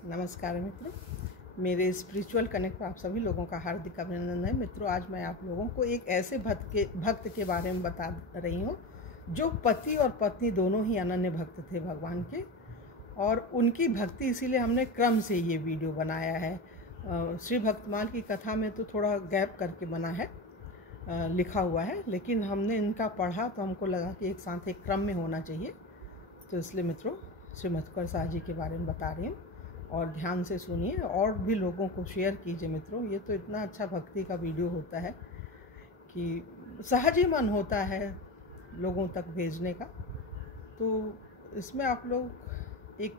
नमस्कार मित्रों, मेरे स्पिरिचुअल कनेक्ट पर आप सभी लोगों का हार्दिक अभिनंदन है। मित्रों, आज मैं आप लोगों को एक ऐसे भक्त के बारे में बता रही हूँ जो पति और पत्नी दोनों ही अनन्य भक्त थे भगवान के, और उनकी भक्ति इसीलिए हमने क्रम से ये वीडियो बनाया है। श्री भक्तमाल की कथा में तो थोड़ा गैप करके बना है, लिखा हुआ है, लेकिन हमने इनका पढ़ा तो हमको लगा कि एक साथ एक क्रम में होना चाहिए, तो इसलिए मित्रों श्री मधुकर शाह जी के बारे में बता रही हूँ और ध्यान से सुनिए और भी लोगों को शेयर कीजिए। मित्रों, ये तो इतना अच्छा भक्ति का वीडियो होता है कि सहज ही मन होता है लोगों तक भेजने का। तो इसमें आप लोग एक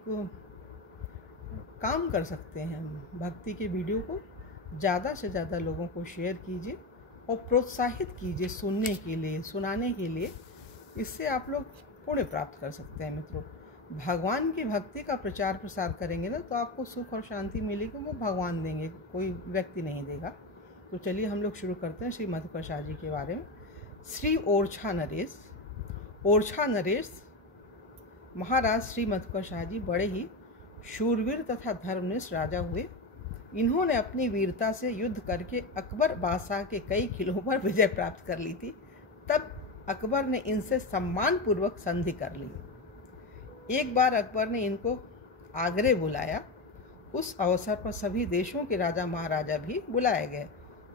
काम कर सकते हैं, भक्ति के वीडियो को ज़्यादा से ज़्यादा लोगों को शेयर कीजिए और प्रोत्साहित कीजिए सुनने के लिए, सुनाने के लिए। इससे आप लोग पुण्य प्राप्त कर सकते हैं। मित्रों, भगवान की भक्ति का प्रचार प्रसार करेंगे ना तो आपको सुख और शांति मिलेगी, वो भगवान देंगे, कोई व्यक्ति नहीं देगा। तो चलिए हम लोग शुरू करते हैं श्री मधुकर शाह जी के बारे में। श्री ओरछा नरेश महाराज श्री मधुकर शाह जी बड़े ही शूरवीर तथा धर्मनिष्ठ राजा हुए। इन्होंने अपनी वीरता से युद्ध करके अकबर बादशाह के कई किलों पर विजय प्राप्त कर ली थी। तब अकबर ने इनसे सम्मानपूर्वक संधि कर ली। एक बार अकबर ने इनको आगरे बुलाया। उस अवसर पर सभी देशों के राजा महाराजा भी बुलाए गए।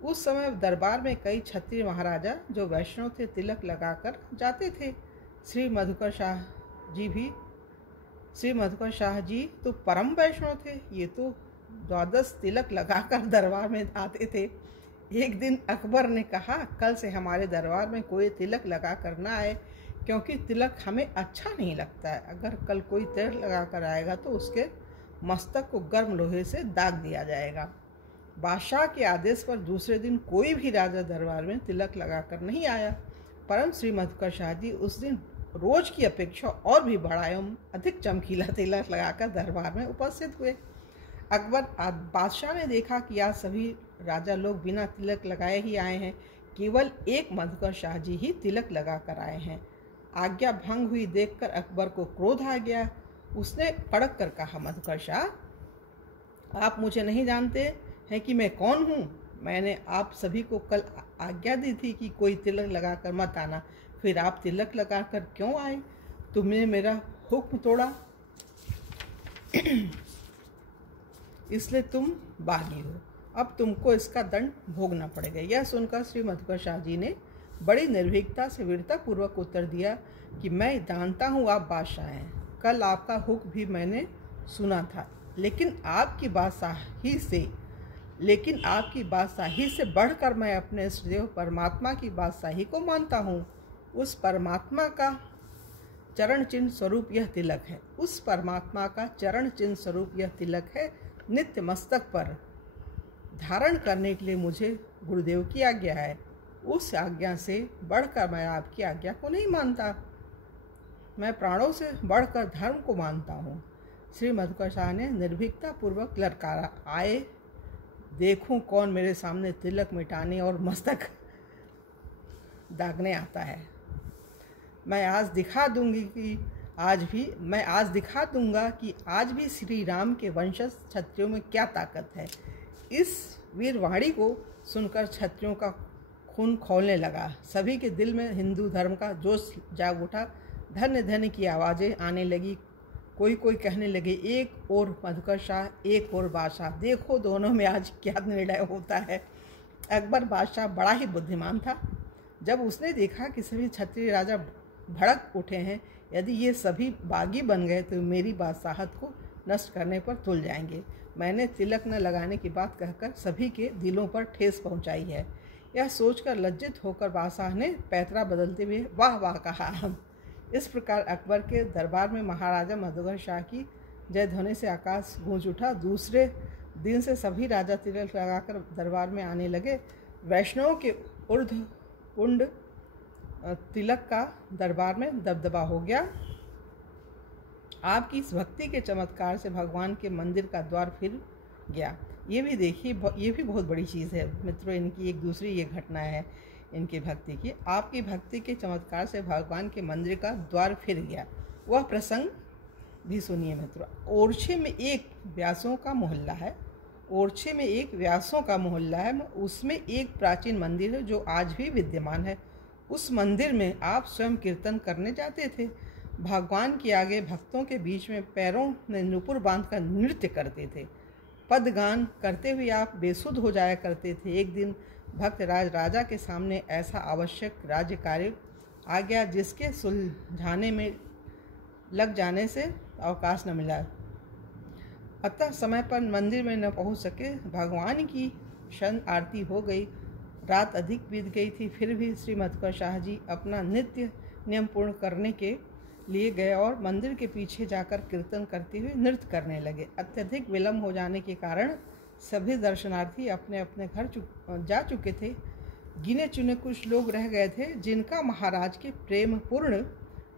उस समय दरबार में कई क्षत्रिय महाराजा जो वैष्णव थे तिलक लगाकर जाते थे। श्री मधुकर शाह जी तो परम वैष्णव थे, ये तो 12 तिलक लगाकर दरबार में आते थे। एक दिन अकबर ने कहा, कल से हमारे दरबार में कोई तिलक लगा कर ना आए, क्योंकि तिलक हमें अच्छा नहीं लगता है। अगर कल कोई तिलक लगा कर आएगा तो उसके मस्तक को गर्म लोहे से दाग दिया जाएगा। बादशाह के आदेश पर दूसरे दिन कोई भी राजा दरबार में तिलक लगाकर नहीं आया, परंतु श्री मधुकर शाह जी उस दिन रोज की अपेक्षा और भी बड़ा एवं अधिक चमकीला तिलक लगाकर दरबार में उपस्थित हुए। बादशाह ने देखा कि आज सभी राजा लोग बिना तिलक लगाए ही आए हैं, केवल एक मधुकर शाह जी ही तिलक लगा कर आए हैं। आज्ञा भंग हुई देखकर अकबर को क्रोध आ गया। उसने कड़क कर कहा, मधुकर शाह, आप मुझे नहीं जानते हैं कि मैं कौन हूँ? मैंने आप सभी को कल आज्ञा दी थी कि कोई तिलक लगाकर मत आना, फिर आप तिलक लगाकर क्यों आए? तुमने मेरा हुक्म तोड़ा, इसलिए तुम बागी हो। अब तुमको इसका दंड भोगना पड़ेगा। यह सुनकर श्री मधुकर शाह जी ने बड़ी निर्भीकता से वीरता पूर्वक उत्तर दिया कि मैं जानता हूँ आप बादशाह हैं, कल आपका हुक्म भी मैंने सुना था, लेकिन आपकी बादशाही से बढ़कर मैं अपने इष्टदेव परमात्मा की बादशाही को मानता हूँ। उस परमात्मा का चरण चिन्ह स्वरूप यह तिलक है। नित्य मस्तक पर धारण करने के लिए मुझे गुरुदेव की आज्ञा है। उस आज्ञा से बढ़कर मैं आपकी आज्ञा को नहीं मानता। मैं प्राणों से बढ़कर धर्म को मानता हूँ। श्री मधुकर शाह ने निर्भीकता पूर्वक ललकारा, आए देखूं कौन मेरे सामने तिलक मिटाने और मस्तक दागने आता है। मैं आज दिखा दूंगा कि आज भी श्री राम के वंशज क्षत्रियों में क्या ताकत है। इस वीरवाणी को सुनकर क्षत्रियों का खून खौलने लगा। सभी के दिल में हिंदू धर्म का जोश जाग उठा। धन्य धन्य की आवाज़ें आने लगी। कोई कहने लगे, एक और मधुकर शाह, एक और बादशाह, देखो दोनों में आज क्या निर्णय होता है। अकबर बादशाह बड़ा ही बुद्धिमान था। जब उसने देखा कि सभी क्षत्रिय राजा भड़क उठे हैं, यदि ये सभी बागी बन गए तो मेरी बादशाहत को नष्ट करने पर तुल जाएंगे। मैंने तिलक न लगाने की बात कहकर सभी के दिलों पर ठेस पहुंचाई है। यह सोचकर लज्जित होकर बादशाह ने पैतरा बदलते हुए वाह वाह कहा। इस प्रकार अकबर के दरबार में महाराजा मधुकर शाह की जय ध्वनि से आकाश गूंज उठा। दूसरे दिन से सभी राजा तिलक लगाकर दरबार में आने लगे। वैष्णव के ऊर्ध्वपुंड तिलक का दरबार में दबदबा हो गया। आपकी इस भक्ति के चमत्कार से भगवान के मंदिर का द्वार फिर गया। ये भी देखिए, ये भी बहुत बड़ी चीज़ है मित्रों। इनकी एक दूसरी ये घटना है इनकी भक्ति की। आपकी भक्ति के चमत्कार से भगवान के मंदिर का द्वार फिर गया। वह प्रसंग भी सुनिए मित्रों। ओरछे में एक व्यासों का मोहल्ला है। ओरछे में एक व्यासों का मोहल्ला है। उसमें एक प्राचीन मंदिर है जो आज भी विद्यमान है। उस मंदिर में आप स्वयं कीर्तन करने जाते थे। भगवान के आगे भक्तों के बीच में पैरों में नूपुर बांधकर नृत्य करते थे। पदगान करते हुए आप बेसुध हो जाया करते थे। एक दिन भक्तराज राजा के सामने ऐसा आवश्यक राज्य कार्य आ गया जिसके सुलझाने में लग जाने से अवकाश न मिला। अतः समय पर मंदिर में न पहुंच सके। भगवान की क्षण आरती हो गई। रात अधिक बीत गई थी। फिर भी श्री मधुकर शाह जी अपना नित्य नियम पूर्ण करने के लिए गए और मंदिर के पीछे जाकर कीर्तन करते हुए नृत्य करने लगे। अत्यधिक विलंब हो जाने के कारण सभी दर्शनार्थी अपने अपने घर जा चुके थे। गिने चुने कुछ लोग रह गए थे जिनका महाराज के प्रेम पूर्ण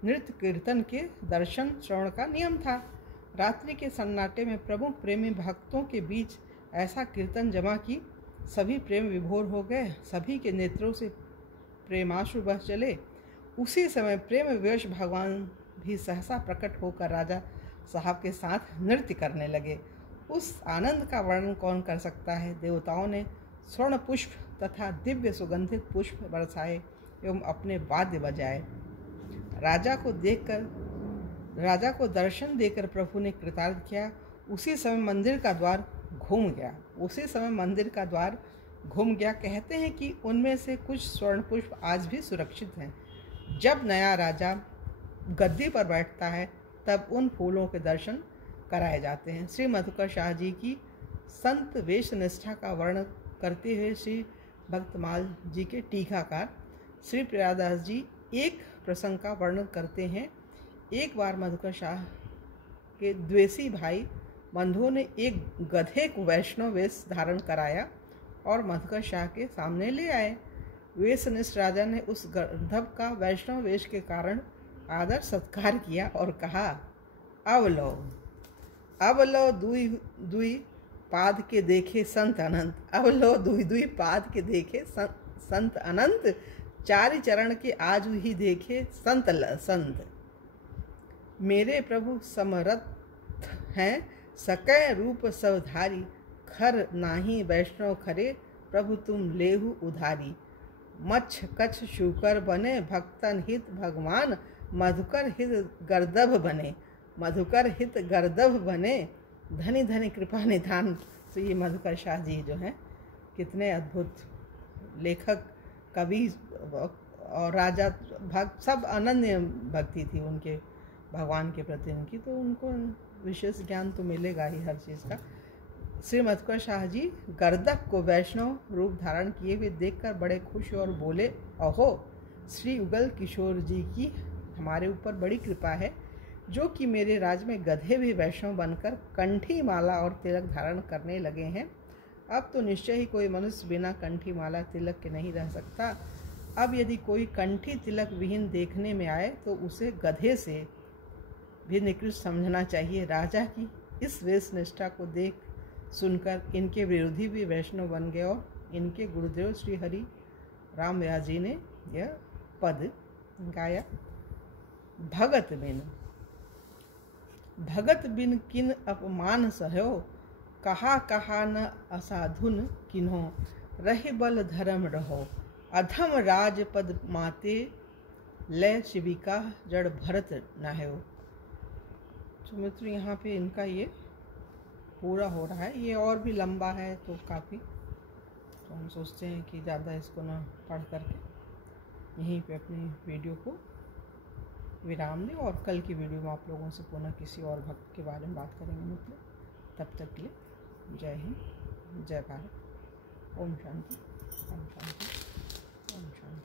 नृत्य कीर्तन के दर्शन श्रवण का नियम था। रात्रि के सन्नाटे में प्रमुख प्रेमी भक्तों के बीच ऐसा कीर्तन जमा कि सभी प्रेम विभोर हो गए। सभी के नेत्रों से प्रेमाश्रु बह चले। उसी समय प्रेम विवश भगवान भी सहसा प्रकट होकर राजा साहब के साथ नृत्य करने लगे। उस आनंद का वर्णन कौन कर सकता है। देवताओं ने स्वर्ण पुष्प तथा दिव्य सुगंधित पुष्प बरसाए एवं अपने वाद्य बजाए। राजा को दर्शन देकर प्रभु ने कृतार्थ किया। उसी समय मंदिर का द्वार घूम गया। कहते हैं कि उनमें से कुछ स्वर्ण पुष्प आज भी सुरक्षित हैं। जब नया राजा गद्दी पर बैठता है तब उन फूलों के दर्शन कराए जाते हैं। श्री मधुकर शाह जी की संत वेश निष्ठा का वर्णन करते हुए श्री भक्तमाल जी के टीकाकार श्री प्रियादास जी एक प्रसंग का वर्णन करते हैं। एक बार मधुकर शाह के द्वेषी भाई बंधुओं ने एक गधे को वैष्णव वेश धारण कराया और मधुकर शाह के सामने ले आए। वेशनिष्ठ राजा ने उस गधव का वैष्णव वेश के कारण आदर सत्कार किया और कहा, अब लो दुई दुई पाद के देखे संत अनंत। अब लो दुई दुई पाद के देखे संत अनंत। चारि चरण के आज ही देखे संत। मेरे प्रभु समरथ हैं सकै रूप सवधारी। खर नाही वैष्णव खरे प्रभु तुम लेहु उधारी। मच्छ कच्छ शूकर बने भक्तन हित भगवान। मधुकर हित गर्दभ बने धनी धनी कृपा निधान। तो ये मधुकर शाह जी जो हैं कितने अद्भुत लेखक, कवि और राजा भक्त, सब अनन्य भक्ति थी उनके भगवान के प्रति उनकी। तो उनको विशेष ज्ञान तो मिलेगा ही हर चीज़ का। श्री मधुकर शाह जी गर्दभ को वैष्णव रूप धारण किए हुए देखकर बड़े खुश और बोले, अहो श्री युगल किशोर जी की हमारे ऊपर बड़ी कृपा है जो कि मेरे राज्य में गधे भी वैष्णव बनकर कंठी माला और तिलक धारण करने लगे हैं। अब तो निश्चय ही कोई मनुष्य बिना कंठी माला तिलक के नहीं रह सकता। अब यदि कोई कंठी तिलक विहीन देखने में आए तो उसे गधे से भी निकृष्ट समझना चाहिए। राजा की इस वेश निष्ठा को देख सुनकर इनके विरोधी भी वैष्णव बन गए और इनके गुरुदेव श्री हरि राम व्यास जी ने यह पद गाया। भगत बिन किन अपमान सहयो। कहा न असाधुन किन्हो। रहे बल धर्म रहो। अधम राज पद माते लय शिविका जड़ भरत नाह्यो। तो मित्र यहाँ पे इनका ये पूरा हो रहा है। ये और भी लंबा है तो काफ़ी, तो हम सोचते हैं कि ज़्यादा इसको ना पढ़ करके यहीं पे अपनी वीडियो को विराम दें और कल की वीडियो में आप लोगों से पुनः किसी और भक्त के बारे में बात करेंगे मित्रों। तब तक के लिए जय हिंद, जय भारत। ओम शांति, ओम शांति, ओम शांति।